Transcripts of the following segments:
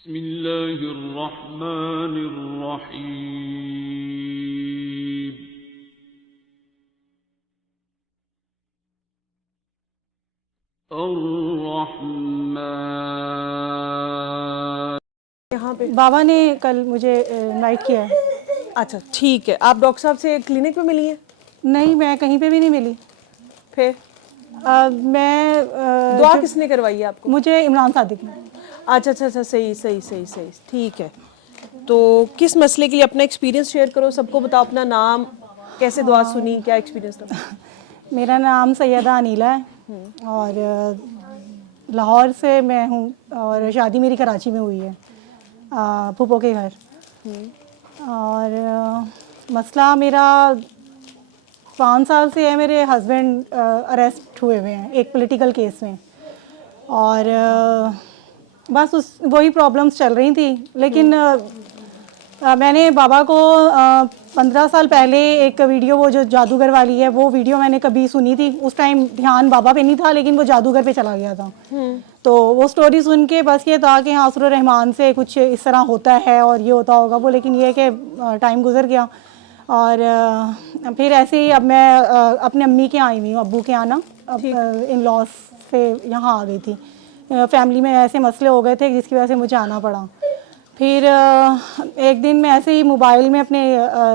बिस्मिल्लाहिर्रहमानिर्रहीम। यहाँ पे बाबा ने कल मुझे इनवाइट किया है। अच्छा ठीक है, आप डॉक्टर साहब से क्लिनिक में मिली हैं? नहीं, मैं कहीं पे भी नहीं मिली। फिर मैं दुआ किसने करवाई है आपको? मुझे इमरान सादिक ने। अच्छा अच्छा अच्छा, सही सही सही सही, ठीक है। तो किस मसले के लिए अपना एक्सपीरियंस शेयर करो, सबको बताओ अपना नाम, कैसे दुआ सुनी, क्या एक्सपीरियंस था? मेरा नाम सैयदा अनीला है और लाहौर से मैं हूँ और शादी मेरी कराची में हुई है, फूफो के घर। और मसला मेरा 5 साल से है। मेरे हस्बैंड अरेस्ट हुए हुए हैं एक पॉलिटिकल केस में और बस वही प्रॉब्लम्स चल रही थी। लेकिन मैंने बाबा को 15 साल पहले एक वीडियो, वो जो जादूगर वाली है, वो वीडियो मैंने कभी सुनी थी। उस टाइम ध्यान बाबा पे नहीं था, लेकिन वो जादूगर पे चला गया था। तो वो स्टोरी सुन के बस ये था कि हाँ, सुर रहमान से कुछ इस तरह होता है और ये होता होगा वो। लेकिन ये कि टाइम गुजर गया और फिर ऐसे ही अब मैं अपने अम्मी के आई हुई हूँ, अब्बू के आना, अब इन लॉस से यहाँ आ गई थी। फैमिली में ऐसे मसले हो गए थे जिसकी वजह से मुझे आना पड़ा। फिर एक दिन मैं ऐसे ही मोबाइल में अपने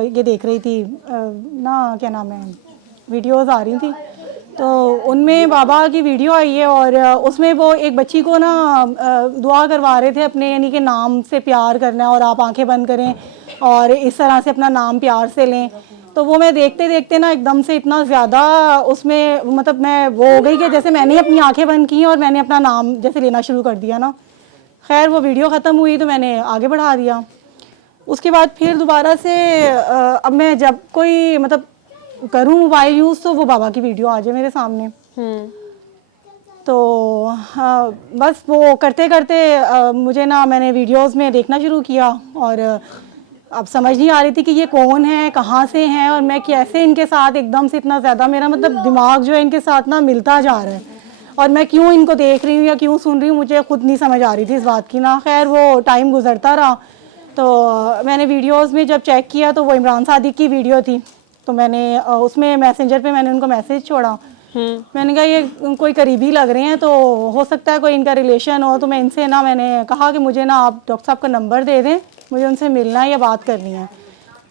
ये देख रही थी ना, क्या नाम है, वीडियोस आ रही थी, तो उनमें बाबा की वीडियो आई है और उसमें वो एक बच्ची को ना दुआ करवा रहे थे अपने, यानी कि नाम से प्यार करना है और आप आंखें बंद करें और इस तरह से अपना नाम प्यार से लें। तो वो मैं देखते देखते ना एकदम से इतना ज़्यादा उसमें, मतलब मैं वो हो गई कि जैसे मैंने अपनी आंखें बंद की और मैंने अपना नाम जैसे लेना शुरू कर दिया ना। खैर वो वीडियो ख़त्म हुई तो मैंने आगे बढ़ा दिया। उसके बाद फिर दोबारा से अब मैं जब कोई मतलब करूँ मोबाइल यूज़ तो वो बाबा की वीडियो आ जाए मेरे सामने। तो बस वो करते करते मुझे ना, मैंने वीडियोस में देखना शुरू किया और अब समझ नहीं आ रही थी कि ये कौन है, कहाँ से हैं और मैं कैसे इनके साथ एकदम से इतना ज़्यादा, मेरा मतलब दिमाग जो है इनके साथ ना मिलता जा रहा है और मैं क्यों इनको देख रही हूँ या क्यों सुन रही हूँ, मुझे खुद नहीं समझ आ रही थी इस बात की ना। खैर वो टाइम गुजरता रहा तो मैंने वीडियोस में जब चेक किया तो वो इमरान सादिक की वीडियो थी। तो मैंने उसमें मैसेंजर पे मैंने उनको मैसेज छोड़ा। मैंने कहा ये कोई करीबी लग रहे हैं, तो हो सकता है कोई इनका रिलेशन हो। तो मैं इनसे ना, मैंने कहा कि मुझे ना आप डॉक्टर साहब का नंबर दे दें, मुझे उनसे मिलना है या बात करनी है।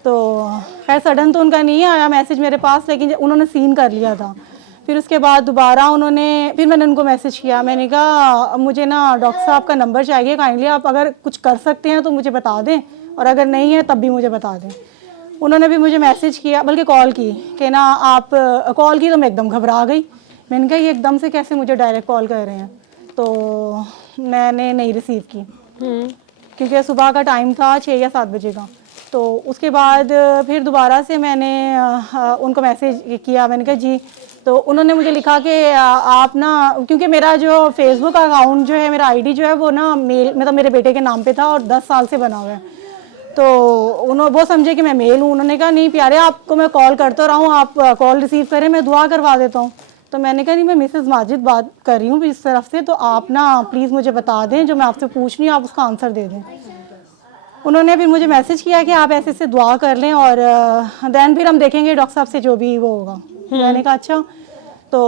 तो खैर सडन तो उनका नहीं आया मैसेज मेरे पास, लेकिन उन्होंने सीन कर लिया था। फिर उसके बाद दोबारा फिर मैंने उनको मैसेज किया, मैंने कहा मुझे ना डॉक्टर साहब का नंबर चाहिए, काइंडली आप अगर कुछ कर सकते हैं तो मुझे बता दें और अगर नहीं है तब भी मुझे बता दें। उन्होंने भी मुझे मैसेज किया, बल्कि कॉल की कि ना आप, कॉल की तो मैं एकदम घबरा गई। मैंने कहा ये एकदम से कैसे मुझे डायरेक्ट कॉल कर रहे हैं, तो मैंने नहीं रिसीव की क्योंकि सुबह का टाइम था 6 या 7 बजे का। तो उसके बाद फिर दोबारा से मैंने उनको मैसेज किया, मैंने कहा जी। तो उन्होंने मुझे लिखा कि आप ना, क्योंकि मेरा जो फेसबुक अकाउंट जो है, मेरा आईडी जो है वो ना मेल, मतलब मेरे बेटे के नाम पे था और 10 साल से बना हुआ है। तो वो समझे कि मैं मेल हूँ। उन्होंने कहा नहीं प्यारे, आपको मैं कॉल करता रहा हूँ, आप कॉल रिसीव करें, मैं दुआ करवा देता हूँ। तो मैंने कहा नहीं, मैं मिसेस माजिद बात कर रही हूँ इस तरफ से, तो आप ना प्लीज़ मुझे बता दें, जो मैं आपसे पूछ रही हूँ आप उसका आंसर दे दें। उन्होंने फिर मुझे मैसेज किया कि आप ऐसे से दुआ कर लें और देन फिर हम देखेंगे डॉक्टर साहब से जो भी वो होगा। मैंने कहा अच्छा। तो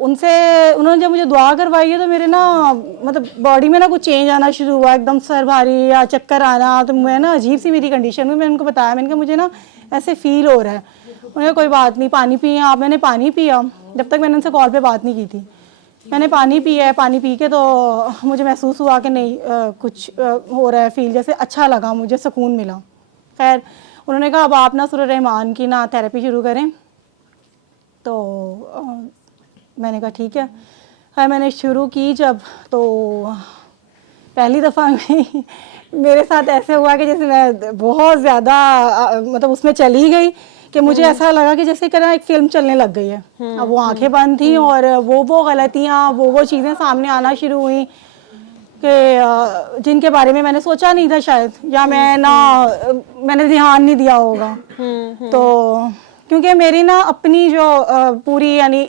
उन्होंने जब मुझे दुआ करवाई है तो मेरे ना, मतलब बॉडी में ना कुछ चेंज आना शुरू हुआ, एकदम सर भारी या चक्कर आना। तो मैं ना अजीब सी मेरी कंडीशन में, मैंने उनको बताया, मैंने कहा मुझे ना ऐसे फील हो रहा है। उन्होंने कोई बात नहीं, पानी पिए आप। मैंने पानी पिया, जब तक मैंने उनसे कॉल पे बात नहीं की थी। मैंने पानी पिया है, पानी पी के तो मुझे महसूस हुआ कि नहीं कुछ हो रहा है, फील जैसे अच्छा लगा, मुझे सुकून मिला। खैर उन्होंने कहा अब आप ना सुर रहमान की ना थेरेपी शुरू करें। तो मैंने कहा ठीक है। खैर मैंने शुरू की जब, तो पहली दफ़ा में मेरे साथ ऐसे हुआ कि जैसे मैं बहुत ज़्यादा मतलब उसमें चली गई कि मुझे ऐसा लगा कि जैसे करा एक फ़िल्म चलने लग गई है। अब वो आंखें बंद थी और वो गलतियाँ, वो चीज़ें सामने आना शुरू हुई कि जिनके बारे में मैंने सोचा नहीं था शायद, या मैंने ध्यान नहीं दिया होगा। तो क्योंकि मेरी ना अपनी जो पूरी यानी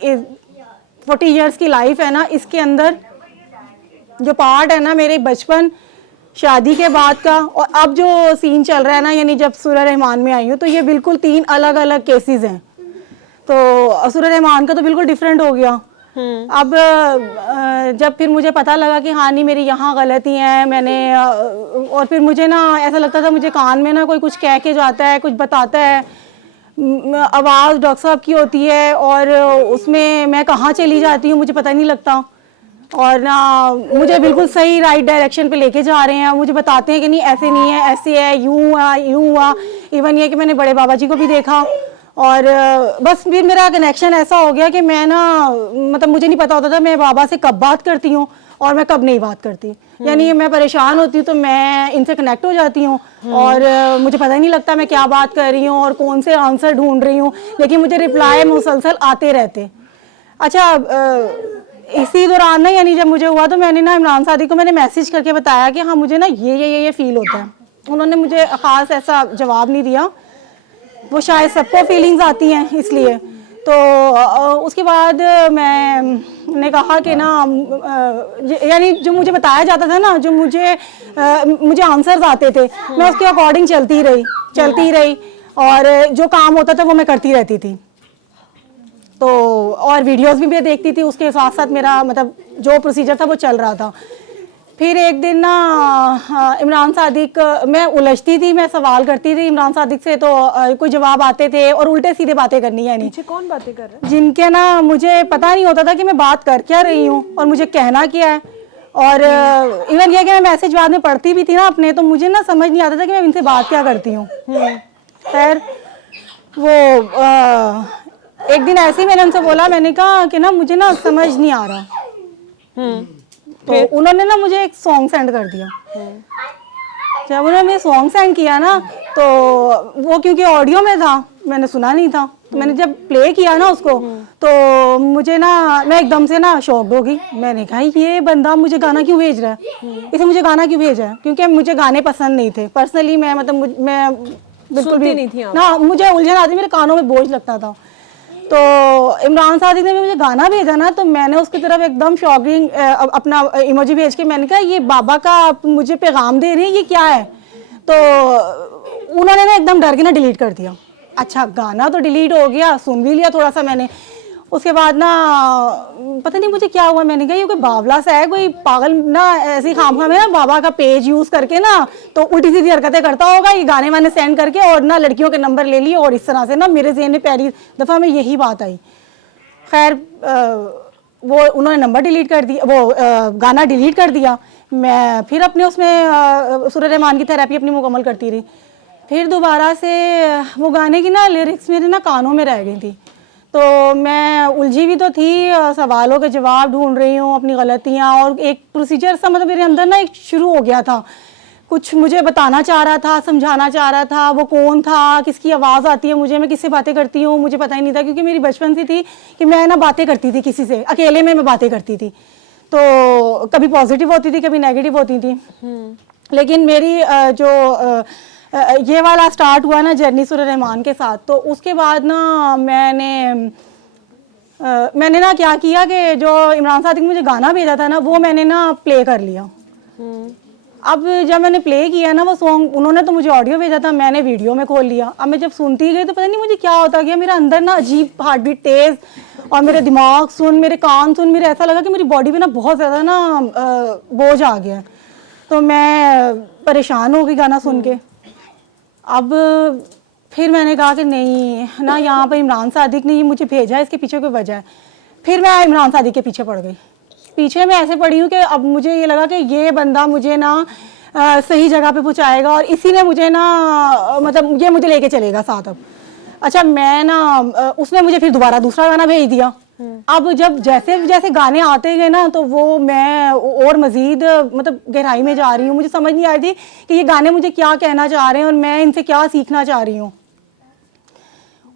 40 इयर्स की लाइफ है ना, इसके अंदर जो पार्ट है ना, मेरे बचपन शादी के बाद का और अब जो सीन चल रहा है ना, यानी जब सूरह रहमान में आई हूँ तो ये बिल्कुल 3 अलग अलग केसेस हैं। तो सूरह रहमान का तो बिल्कुल डिफरेंट हो गया। अब जब फिर मुझे पता लगा कि हाँ नहीं मेरी यहाँ गलती है, मैंने और फिर मुझे ना ऐसा लगता था मुझे कान में ना कोई कुछ कह के जाता है, कुछ बताता है, आवाज़ डॉक्टर साहब की होती है और उसमें मैं कहाँ चली जाती हूँ मुझे पता नहीं लगता। और ना मुझे बिल्कुल सही राइट डायरेक्शन पे लेके जा रहे हैं, मुझे बताते हैं कि नहीं ऐसे नहीं है, ऐसे है, यूँ हुआ। इवन ये कि मैंने बड़े बाबा जी को भी देखा और बस फिर मेरा कनेक्शन ऐसा हो गया कि मैं ना मतलब मुझे नहीं पता होता था मैं बाबा से कब बात करती हूँ और मैं कब नहीं बात करती। यानी मैं परेशान होती हूँ तो मैं इनसे कनेक्ट हो जाती हूँ और मुझे पता ही नहीं लगता मैं क्या बात कर रही हूँ और कौन से आंसर ढूंढ रही हूँ, लेकिन मुझे रिप्लाई मुसलसल आते रहते। अच्छा इसी दौरान ना यानी जब मुझे हुआ तो मैंने ना इमरान सादी को मैंने मैसेज करके बताया कि हाँ मुझे ना ये फील होता है। उन्होंने मुझे ख़ास ऐसा जवाब नहीं दिया, वो शायद सबको फीलिंग्स आती हैं इसलिए। तो उसके बाद मैंने कहा कि ना यानी जो मुझे बताया जाता था ना, जो मुझे आंसर्स आते थे मैं उसके अकॉर्डिंग चलती रही और जो काम होता था वो मैं करती रहती थी। तो और वीडियोस भी मैं देखती थी, उसके साथ साथ मेरा मतलब जो प्रोसीजर था वो चल रहा था। फिर एक दिन ना इमरान सादिक, मैं उलझती थी, मैं सवाल करती थी इमरान सादिक से तो कोई जवाब आते थे और उल्टे सीधे बातें करनी है। पीछे कौन बातें कर रहा है? जिनके ना मुझे पता नहीं होता था कि मैं बात कर क्या रही हूँ और मुझे कहना क्या है। और इवन यह कि मैं मैसेज बाद में पढ़ती भी थी ना अपने, तो मुझे ना समझ नहीं आता था कि मैं इनसे बात क्या करती हूँ। खैर वो एक दिन ऐसे ही मैंने उनसे बोला, मैंने कहा कि ना मुझे ना समझ नहीं आ रहा। तो उन्होंने ना मुझे एक सॉन्ग सेंड कर दिया। जब उन्होंने सॉन्ग सेंड किया ना तो वो क्योंकि ऑडियो में था मैंने सुना नहीं था, तो मैंने जब प्ले किया ना उसको तो मुझे ना मैं एकदम से ना शॉक्ड हो गई। मैंने कहा ये बंदा मुझे गाना क्यों भेज रहा है, इसे मुझे गाना क्यों भेजा है, क्योंकि मुझे गाने पसंद नहीं थे पर्सनली। मैं मतलब मैं बिल्कुल भी नहीं थी ना, मुझे उलझन आती, मेरे कानों में बोझ लगता था। तो इमरान सादी ने मुझे गाना भेजा ना तो मैंने उसकी तरफ एकदम शॉकिंग अपना इमोजी भेज के मैंने कहा ये बाबा का आप मुझे पैगाम दे रहे हैं, ये क्या है। तो उन्होंने ना एकदम डर के ना डिलीट कर दिया। अच्छा गाना तो डिलीट हो गया, सुन भी लिया थोड़ा सा मैंने। उसके बाद ना पता नहीं मुझे क्या हुआ, मैंने कहा ये कोई बावला सा है, कोई पागल ना ऐसी खामखा में ना बाबा का पेज यूज करके ना तो उल्टी सीधी हरकतें करता होगा, ये गाने वाने सेंड करके और ना लड़कियों के नंबर ले लिए। और इस तरह से ना मेरे ज़हन में पहली दफ़ा में यही बात आई। खैर वो उन्होंने नंबर डिलीट कर दिया, वो गाना डिलीट कर दिया। मैं फिर अपने उसमें सूरह रहमान की थेरेपी अपनी मुकम्मल करती रही। फिर दोबारा से वो गाने की ना लिरिक्स मेरे ना कानों में रह गई थी, तो मैं उलझी भी तो थी, सवालों के जवाब ढूंढ रही हूँ, अपनी गलतियाँ, और एक प्रोसीजर सा मतलब मेरे अंदर ना एक शुरू हो गया था। कुछ मुझे बताना चाह रहा था, समझाना चाह रहा था, वो कौन था, किसकी आवाज़ आती है मुझे, मैं किससे बातें करती हूँ मुझे पता ही नहीं था। क्योंकि मेरी बचपन से थी कि मैं ना बातें करती थी किसी से, अकेले में मैं बातें करती थी, तो कभी पॉजिटिव होती थी कभी नेगेटिव होती थी। लेकिन मेरी जो ये वाला स्टार्ट हुआ ना जर्नी सूरह रहमान के साथ, तो उसके बाद ना मैंने ना क्या किया कि जो इमरान सादिक ने मुझे गाना भेजा था ना वो मैंने ना प्ले कर लिया। अब जब मैंने प्ले किया ना वो सॉन्ग, उन्होंने तो मुझे ऑडियो भेजा था, मैंने वीडियो में खोल लिया। अब मैं जब सुनती गई तो पता नहीं मुझे क्या होता गया, मेरा अंदर ना अजीब हार्ट बीट तेज़, और मेरे दिमाग सुन, मेरे कान सुन, मेरे ऐसा लगा कि मेरी बॉडी पे ना बहुत ज़्यादा ना बोझ आ गया। तो मैं परेशान हो गई गाना सुन के। अब फिर मैंने कहा कि नहीं ना, यहाँ पर इमरान सादिक ने ये मुझे भेजा है, इसके पीछे कोई वजह है। फिर मैं इमरान सादिक के पीछे पड़ गई। पीछे मैं ऐसे पड़ी हूँ कि अब मुझे ये लगा कि ये बंदा मुझे ना सही जगह पे पहुँचाएगा और इसी ने मुझे ना मतलब ये मुझे लेके चलेगा साथ। अब अच्छा मैं ना उसने मुझे फिर दोबारा दूसरा गाना भेज दिया। अब जब जैसे जैसे गाने आते गए ना तो वो मैं और मज़ीद मतलब गहराई में जा रही हूँ। मुझे समझ नहीं आ रही थी कि ये गाने मुझे क्या कहना चाह रहे हैं और मैं इनसे क्या सीखना चाह रही हूँ।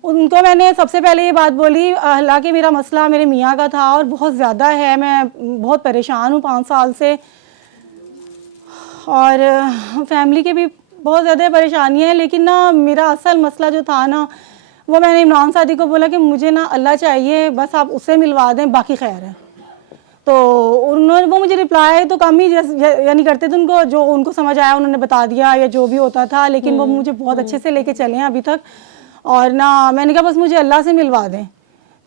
उनको मैंने सबसे पहले ये बात बोली, हालांकि मेरा मसला मेरे मियाँ का था और बहुत ज़्यादा है, मैं बहुत परेशान हूँ 5 साल से, और फैमिली के भी बहुत ज़्यादा परेशानियाँ हैं, लेकिन ना मेरा असल मसला जो था ना वो मैंने इमरान सादी को बोला कि मुझे ना अल्लाह चाहिए, बस आप उससे मिलवा दें, बाकी खैर है। तो उन्होंने वो मुझे रिप्लाई तो कम ही यानी करते थे, उनको जो उनको समझ आया उन्होंने बता दिया या जो भी होता था, लेकिन वो मुझे बहुत अच्छे से लेके चले हैं अभी तक। और ना मैंने कहा बस मुझे अल्लाह से मिलवा दें,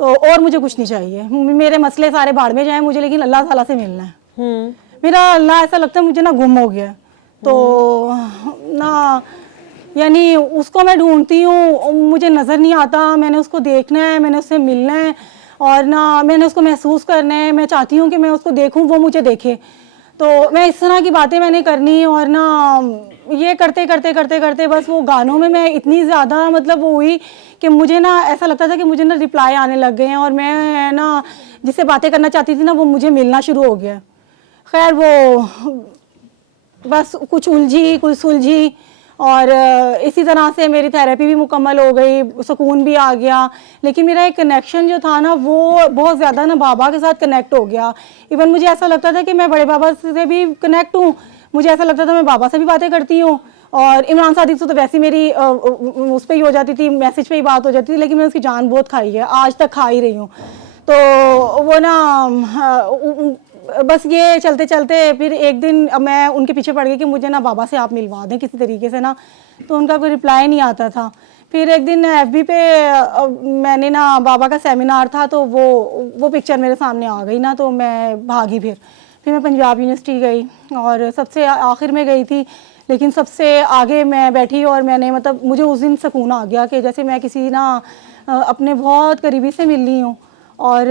तो और मुझे कुछ नहीं चाहिए, मेरे मसले सारे भाड़ में जाएं मुझे, लेकिन अल्लाह ताला से मिलना है। मेरा अल्लाह ऐसा लगता है मुझे ना गुम हो गया, तो ना यानी उसको मैं ढूंढती हूँ, मुझे नज़र नहीं आता, मैंने उसको देखना है, मैंने उससे मिलना है और ना मैंने उसको महसूस करना है, मैं चाहती हूँ कि मैं उसको देखूँ, वो मुझे देखे। तो मैं इस तरह की बातें मैंने करनी, और ना ये करते करते करते करते बस वो गानों में मैं इतनी ज़्यादा मतलब वो हुई कि मुझे ना ऐसा लगता था कि मुझे ना रिप्लाई आने लग गए हैं, और मैं ना जिससे बातें करना चाहती थी ना वो मुझे मिलना शुरू हो गया। खैर वो बस कुछ उलझी कुछ सुलझी, और इसी तरह से मेरी थेरेपी भी मुकम्मल हो गई, सुकून भी आ गया। लेकिन मेरा एक कनेक्शन जो था ना वो बहुत ज़्यादा ना बाबा के साथ कनेक्ट हो गया। इवन मुझे ऐसा लगता था कि मैं बड़े बाबा से भी कनेक्ट हूँ, मुझे ऐसा लगता था मैं बाबा से भी बातें करती हूँ, और इमरान सादिक से तो वैसे मेरी उस पर ही हो जाती थी, मैसेज पे ही बात हो जाती थी, लेकिन मैं उसकी जान बहुत खाई है, आज तक खा ही रही हूँ। तो वो ना बस ये चलते चलते फिर एक दिन मैं उनके पीछे पड़ गई कि मुझे ना बाबा से आप मिलवा दें किसी तरीके से ना, तो उनका कोई रिप्लाई नहीं आता था। फिर एक दिन FB पे मैंने ना बाबा का सेमिनार था, तो वो पिक्चर मेरे सामने आ गई ना, तो मैं भागी। फिर मैं पंजाब यूनिवर्सिटी गई और सबसे आखिर में गई थी, लेकिन सबसे आगे मैं बैठी और मैंने मतलब मुझे उस दिन सुकून आ गया कि जैसे मैं किसी ना अपने बहुत करीबी से मिल रही हूँ। और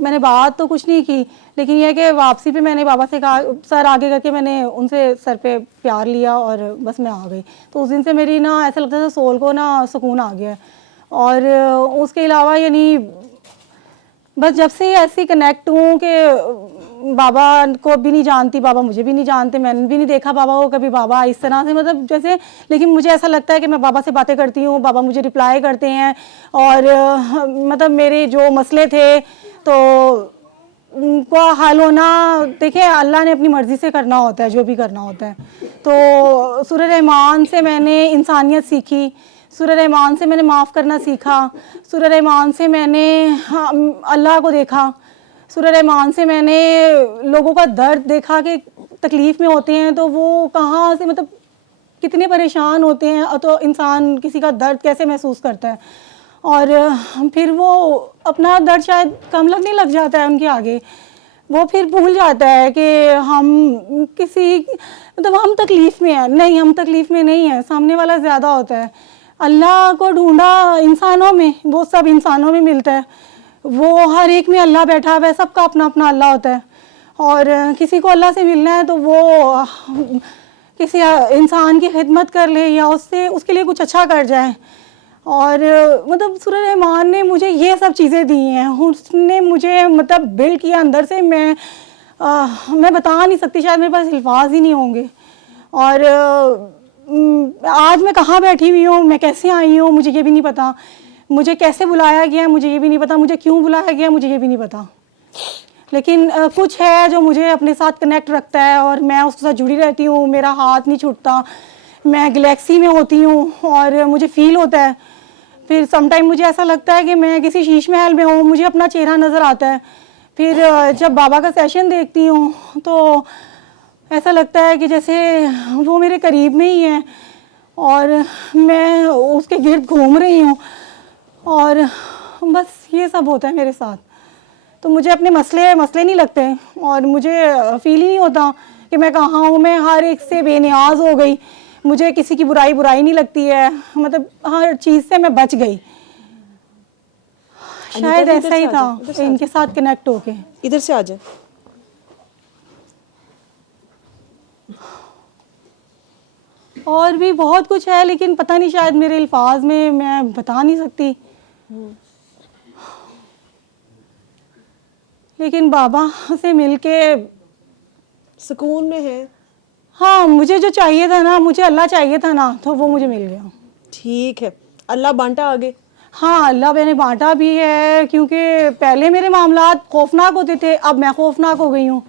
मैंने बात तो कुछ नहीं की, लेकिन यह कि वापसी पे मैंने बाबा से कहा, सर आगे करके मैंने उनसे सर पे प्यार लिया और बस मैं आ गई। तो उस दिन से मेरी ना ऐसा लगता था सोल को ना सुकून आ गया। और उसके अलावा यानी बस जब से ऐसी कनेक्ट हूँ कि बाबा को भी नहीं जानती, बाबा मुझे भी नहीं जानते, मैंने भी नहीं देखा बाबा को कभी, बाबा इस तरह से मतलब जैसे, लेकिन मुझे ऐसा लगता है कि मैं बाबा से बातें करती हूँ, बाबा मुझे रिप्लाई करते हैं। और मतलब मेरे जो मसले थे तो उनका हल होना, देखिए अल्लाह ने अपनी मर्ज़ी से करना होता है जो भी करना होता है। तो सूरह रहमान से मैंने इंसानियत सीखी, सूरह रहमान से मैंने माफ़ करना सीखा, सूरह रहमान से मैंने अल्लाह को देखा, सूरह रहमान से मैंने लोगों का दर्द देखा कि तकलीफ़ में होते हैं तो वो कहाँ से मतलब कितने परेशान होते हैं, तो इंसान किसी का दर्द कैसे महसूस करता है, और फिर वो अपना दर्द शायद कम लगने लग जाता है उनके आगे, वो फिर भूल जाता है कि हम किसी मतलब हम तकलीफ़ में हैं। नहीं, हम तकलीफ़ में नहीं हैं, सामने वाला ज़्यादा होता है। अल्लाह को ढूंढा इंसानों में, वो सब इंसानों में मिलता है, वो हर एक में अल्लाह बैठा हुआ है, सबका अपना अपना अल्लाह होता है। और किसी को अल्लाह से मिलना है तो वो किसी इंसान की खिदमत कर ले या उससे उसके लिए कुछ अच्छा कर जाए। और मतलब सूरह रहमान ने मुझे ये सब चीज़ें दी हैं, उसने मुझे मतलब बिल्ड किया अंदर से। मैं बता नहीं सकती, शायद मेरे पास अल्फाज ही नहीं होंगे। और आज मैं कहाँ बैठी हुई हूँ, मैं कैसे आई हूँ, मुझे ये भी नहीं पता, मुझे कैसे बुलाया गया मुझे ये भी नहीं पता, मुझे क्यों बुलाया गया मुझे ये भी नहीं पता। लेकिन कुछ है जो मुझे अपने साथ कनेक्ट रखता है और मैं उसके साथ जुड़ी रहती हूँ, मेरा हाथ नहीं छूटता, मैं गैलेक्सी में होती हूँ और मुझे फ़ील होता है। फिर समटाइम मुझे ऐसा लगता है कि मैं किसी शीश महल में हूँ, मुझे अपना चेहरा नज़र आता है। फिर जब बाबा का सेशन देखती हूँ तो ऐसा लगता है कि जैसे वो मेरे करीब में ही है और मैं उसके गिर्द घूम रही हूँ, और बस ये सब होता है मेरे साथ। तो मुझे अपने मसले नहीं लगते और मुझे फील ही नहीं होता कि मैं कहाँ हूँ। मैं हर एक से बेनियाज हो गई, मुझे किसी की बुराई नहीं लगती है, मतलब हर चीज़ से मैं बच गई। शायद ऐसा ही था इनके साथ कनेक्ट होके। इधर से आ जाए। और भी बहुत कुछ है, लेकिन पता नहीं शायद मेरे अल्फाज में मैं बता नहीं सकती। लेकिन बाबा से मिलके सुकून में है। हाँ, मुझे जो चाहिए था ना, मुझे अल्लाह चाहिए था ना, तो वो मुझे मिल गया। ठीक है, अल्लाह बांटा आगे। हाँ, अल्लाह मैंने बांटा भी है, क्योंकि पहले मेरे मामलात खौफनाक होते थे, अब मैं खौफनाक हो गई हूँ।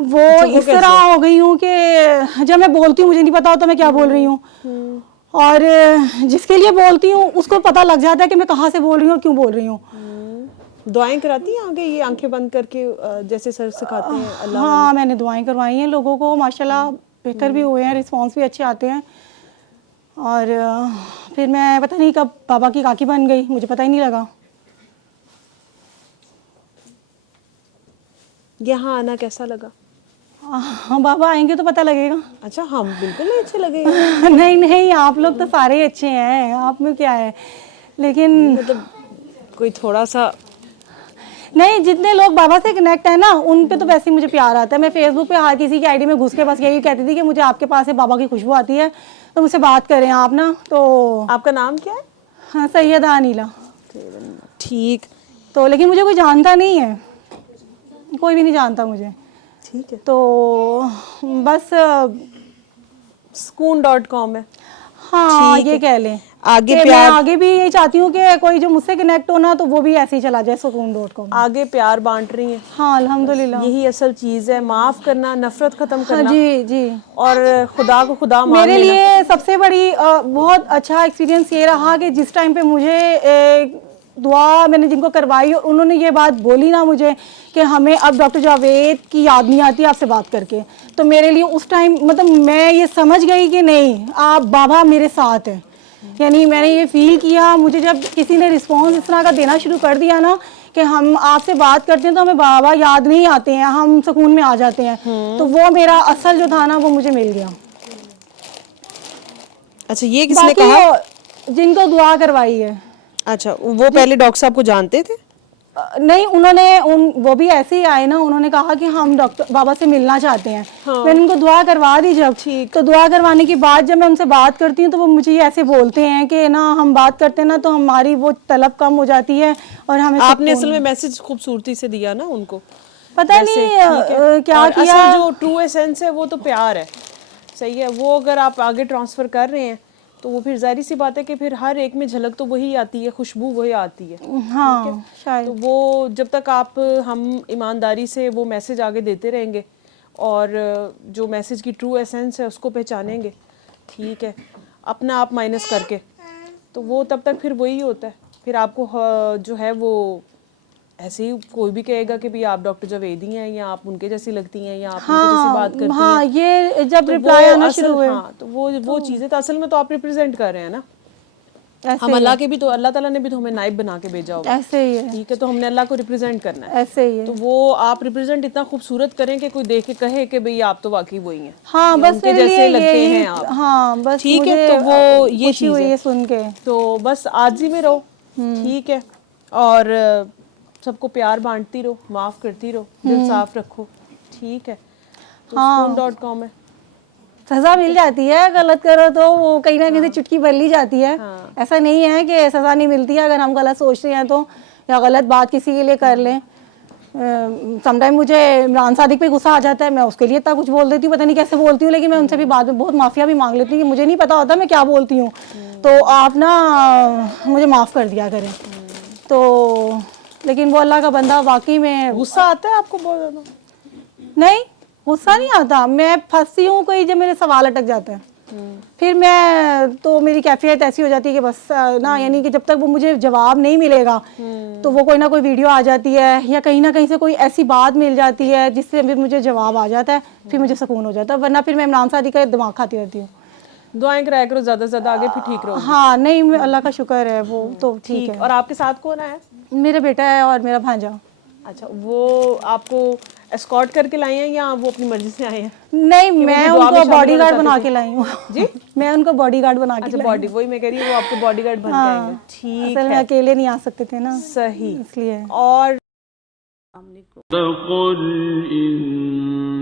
वो इस तरह हो गई हूँ कि जब मैं बोलती हूँ मुझे नहीं पता होता मैं क्या बोल रही हूँ, और जिसके लिए बोलती हूँ उसको पता लग जाता है कि मैं कहाँ से बोल रही हूँ, क्यों बोल रही हूँ। दुआएं कराती हैं आगे, ये आंखें बंद करके जैसे सर सिखाते हैं अल्लाह? हाँ, मैंने दुआएं करवाई हैं लोगों को, माशाल्लाह बेहतर भी हुए हैं, रिस्पांस भी अच्छे आते हैं। और फिर मैं पता नहीं कब बाबा की काकी बन गई, मुझे पता ही नहीं लगा। यहाँ आना कैसा लगा? हाँ, बाबा आएंगे तो पता लगेगा। अच्छा, हम बिल्कुल नहीं अच्छे लगेंगे। नहीं नहीं, आप लोग तो सारे अच्छे हैं, आप में क्या है, लेकिन मतलब कोई थोड़ा सा नहीं, जितने लोग बाबा से कनेक्ट है ना, उन पे तो वैसे ही मुझे प्यार आता है। मैं फेसबुक पे हर किसी की आईडी में घुस के बस यही कहती थी कि मुझे आपके पास से बाबा की खुशबू आती है, तो मुझसे बात करें आप ना। तो आपका नाम क्या है? हाँ, सैयदा अनीला। ठीक। तो लेकिन मुझे कोई जानता नहीं है, कोई भी नहीं जानता मुझे। ठीक है। तो बस sukoon.com है। हाँ, ठीक ये है। कह लें आगे कि मैं प्यार, आगे भी यही चाहती हूँ कि कोई जो मुझसे कनेक्ट हो ना, तो वो भी ऐसे ही चला जाए sukoon.com। आगे प्यार बांट रही हैं। हाँ, अल्हम्दुलिल्लाह। यही असल चीज़ है, माफ़ करना, नफरत ख़त्म हाँ करना जी जी। और खुदा को खुदा मान मेरे लेना। लिए सबसे बड़ी बहुत अच्छा एक्सपीरियंस ये रहा कि जिस टाइम पे मुझे दुआ मैंने जिनको करवाई और उन्होंने ये बात बोली ना मुझे कि हमें अब डॉक्टर जावेद की याद नहीं आती आपसे बात करके, तो मेरे लिए उस टाइम मतलब मैं ये समझ गई कि नहीं, आप बाबा मेरे साथ हैं। यानी मैंने ये फील किया, मुझे जब किसी ने रिस्पॉन्स इस तरह का देना शुरू कर दिया ना कि हम आपसे बात करते हैं तो हमें बाबा याद नहीं आते हैं, हम सुकून में आ जाते हैं, तो वो मेरा असल जो था ना वो मुझे मिल गया। अच्छा, ये किसने बाकी कहा? जिनको दुआ करवाई है। अच्छा, वो पहले डॉक्टर साहब को जानते थे? नहीं, वो भी ऐसे ही आए ना, उन्होंने कहा कि हम डॉक्टर बाबा से मिलना चाहते हैं। हाँ। मैंने उनको दुआ करवा दी जब, ठीक। तो दुआ करवाने के बाद जब मैं उनसे बात करती हूँ तो वो मुझे ऐसे बोलते हैं कि ना हम बात करते हैं ना तो हमारी वो तलब कम हो जाती है और हमें आपने सुकून। असल में मैसेज खूबसूरती से दिया ना उनको, पता वैसे, नहीं ठीक है। क्या और किया। असल जो ट्रू एसेंस है वो तो प्यार है, सही है। वो अगर आप आगे ट्रांसफ़र कर रहे हैं तो वो फिर जाहिर सी बात है कि फिर हर एक में झलक तो वही आती है, खुशबू वही आती है। हाँ, शायद। तो वो जब तक हम ईमानदारी से वो मैसेज आगे देते रहेंगे और जो मैसेज की ट्रू एसेंस है उसको पहचानेंगे, ठीक है, अपना आप माइनस करके, तो वो तब तक फिर वही होता है। फिर आपको जो है वो ऐसे ही कोई भी कहेगा कि भाई आप डॉक्टर जावेदी हैं या आप उनके जैसी लगती हैं या आप उनके जैसी बात करती हाँ, हैं, ये जब तो रिप्लाई वो आना असल, शुरू हुए हाँ, तो वो चीज़ें तो असल में तो आप रिप्रेजेंट कर रहे हैं ना। ऐसे हम ही अल्लाह है, के भी तो, अल्लाह ताला ने भी तो हमें नाइब बना के भेजा होगा, ऐसे ही है, ठीक है, तो हमने अल्लाह को रिप्रेजेंट करना है। ऐसे ही है। तो वो आप रिप्रेजेंट इतना खूबसूरत करें कि कोई देख के कहे कि भाई आप तो वाकई वही हैं, हाँ, या बस उनके मेरे लिए जैसे लगते यही, हैं आप, हाँ, बस ठीक है। मुझे तो वो ये खुशी चीज़ हुई है। है सुन के। तो बस आजी में रहो, ठीक है, और सबको प्यार बांटती रहो, माफ़ करती रहो, दिल साफ रखो, ठीक है। तो हाँ, sukoon.com है। सजा मिल जाती है, गलत करो तो वो कहीं ना कहीं से चुटकी बन ली जाती है। हाँ। ऐसा नहीं है कि सजा नहीं मिलती है अगर हम गलत सोचते हैं तो, या गलत बात किसी के लिए कर लें। समटाइम मुझे इमरान सादिक पे गुस्सा आ जाता है, मैं उसके लिए इतना कुछ बोल देती हूँ, पता नहीं कैसे बोलती हूँ, लेकिन मैं उनसे भी बाद में बहुत माफिया भी मांग लेती हूँ कि मुझे नहीं पता होता मैं क्या बोलती हूँ, तो आप ना मुझे माफ़ कर दिया करें। तो लेकिन वो अल्लाह का बंदा वाकई में, गुस्सा आता है आपको बहुत ज़्यादा? नहीं गुस्सा नहीं आता, मैं फंसती हूँ कोई जब मेरे सवाल अटक जाते हैं, फिर मैं तो मेरी कैफियत ऐसी हो जाती है कि बस ना, यानी कि जब तक वो मुझे जवाब नहीं मिलेगा तो वो कोई ना कोई वीडियो आ जाती है या कहीं ना कहीं से कोई ऐसी बात मिल जाती है जिससे फिर मुझे जवाब आ जाता है, फिर मुझे सुकून हो जाता है, वरना फिर मैं इमरान सादी का दिमाग खाती रहती हूँ। दुआएं कराया करो ज़्यादा से ज़्यादा, आगे फिर ठीक रहो। हाँ, नहीं, अल्लाह का शुक्र है, वो तो ठीक है। और आपके साथ कौन है? मेरा बेटा है और मेरा भांजा। अच्छा, वो आपको एस्कॉर्ट करके लाए हैं या वो अपनी मर्जी से आए हैं? नहीं, मैं उनको बॉडीगार्ड बना के लाई हूँ। जी? मैं उनको बॉडीगार्ड बना के अच्छा, लाई बॉडी, वही मैं कह रही हूँ, वो आपको बॉडीगार्ड बन के आएंगे, ठीक असल में है, अकेले नहीं आ सकते थे ना, सही। इसलिए। और